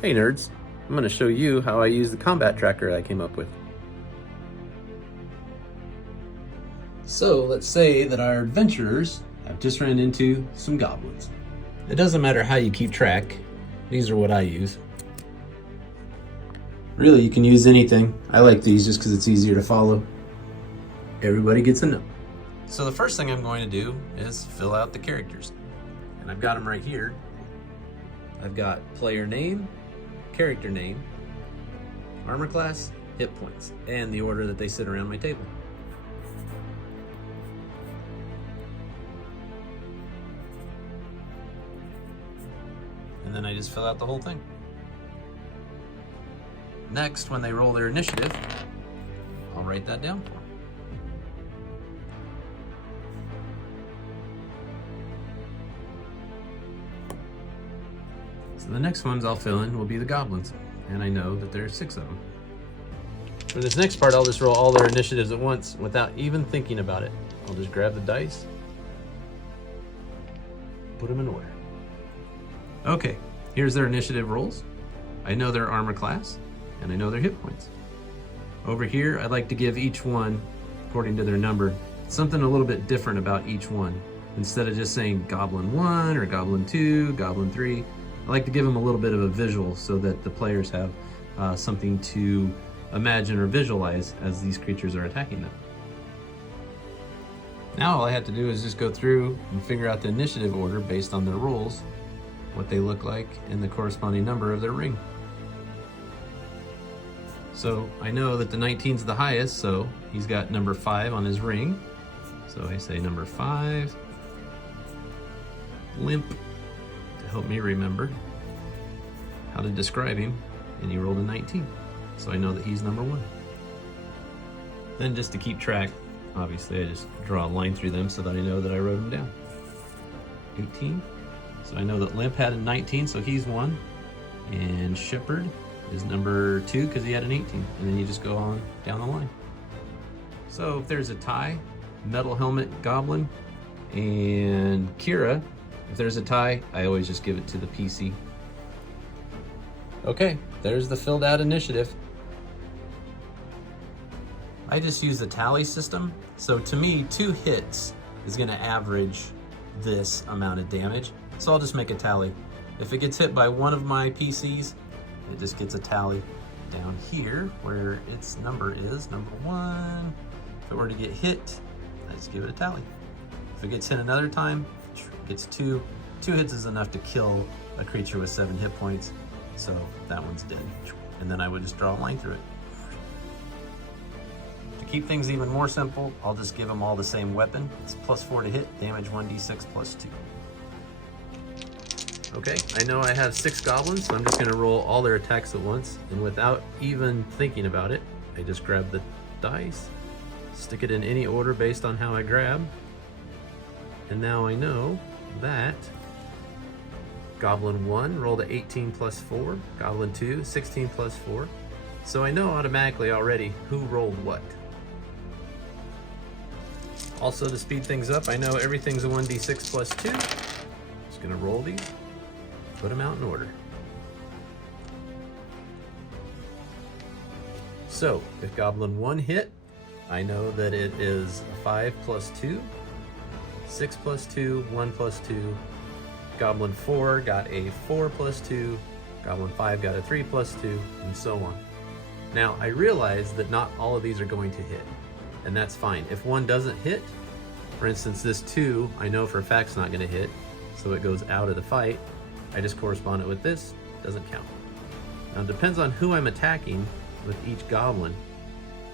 Hey nerds, I'm going to show you how I use the combat tracker I came up with. So let's say that our adventurers have just ran into some goblins. It doesn't matter how you keep track, these are what I use. Really, you can use anything. I like these just because it's easier to follow. Everybody gets a note. So the first thing I'm going to do is fill out the characters. And I've got them right here. I've got player name, character name, armor class, hit points, and the order that they sit around my table. And then I just fill out the whole thing. Next, when they roll their initiative, I'll write that down for them. So the next ones I'll fill in will be the goblins, and I know that there's 6 of them. For this next part, I'll just roll all their initiatives at once without even thinking about it. I'll just grab the dice, put them in order. Okay, here's their initiative rolls. I know their armor class, and I know their hit points. Over here, I'd like to give each one, according to their number, something a little bit different about each one. Instead of just saying Goblin 1 or Goblin 2, Goblin 3, I like to give them a little bit of a visual so that the players have something to imagine or visualize as these creatures are attacking them. Now all I have to do is just go through and figure out the initiative order based on their rolls, what they look like, and the corresponding number of their ring. So I know that the 19's the highest, so he's got number 5 on his ring. So I say number 5, Limp, to help me remember how to describe him, and he rolled a 19. So I know that he's number 1. Then just to keep track, obviously I just draw a line through them so that I know that I wrote them down. 18. So I know that Limp had a 19, so he's 1. And Shepherd is number 2 because he had an 18. And then you just go on down the line. So if there's a tie, Metal Helmet Goblin and Kira, if there's a tie, I always just give it to the PC. Okay, there's the filled out initiative. I just use the tally system. So to me, 2 hits is gonna average this amount of damage. So I'll just make a tally. If it gets hit by one of my PCs, it just gets a tally down here where its number is number 1. If it were to get hit, I just give it a tally. If it gets hit another time, it gets 2. 2 hits is enough to kill a creature with 7 hit points. So that one's dead. And then I would just draw a line through it. To keep things even more simple, I'll just give them all the same weapon. It's +4 to hit, damage 1d6 +2. Okay, I know I have 6 goblins, so I'm just gonna roll all their attacks at once. And without even thinking about it, I just grab the dice, stick it in any order based on how I grab. And now I know that Goblin 1 rolled a 18 +4, Goblin 2, 16 +4. So I know automatically already who rolled what. Also, to speed things up, I know everything's a 1d6 +2. Just gonna roll these, put them out in order. So if Goblin 1 hit, I know that it is 5 +2, 6 +2, 1 +2. Goblin 4 got a 4 +2, Goblin 5 got a 3 +2, and so on. Now, I realize that not all of these are going to hit, and that's fine. If one doesn't hit, for instance, this 2, I know for a fact it's not going to hit, so it goes out of the fight. I just correspond it with this, doesn't count. Now, it depends on who I'm attacking with each goblin.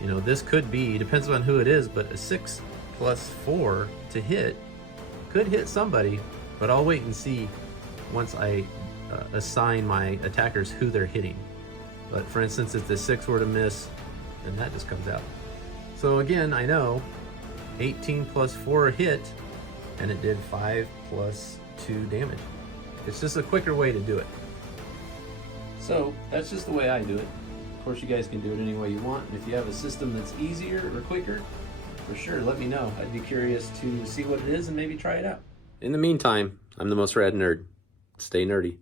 You know, this could be, depends on who it is, but a 6 +4 to hit could hit somebody. But I'll wait and see once I assign my attackers who they're hitting. But for instance, if the 6 were to miss, then that just comes out. So again, I know 18 +4 hit, and it did 5 +2 damage. It's just a quicker way to do it. So that's just the way I do it. Of course, you guys can do it any way you want. And if you have a system that's easier or quicker, for sure, let me know. I'd be curious to see what it is and maybe try it out. In the meantime, I'm the most rad nerd. Stay nerdy.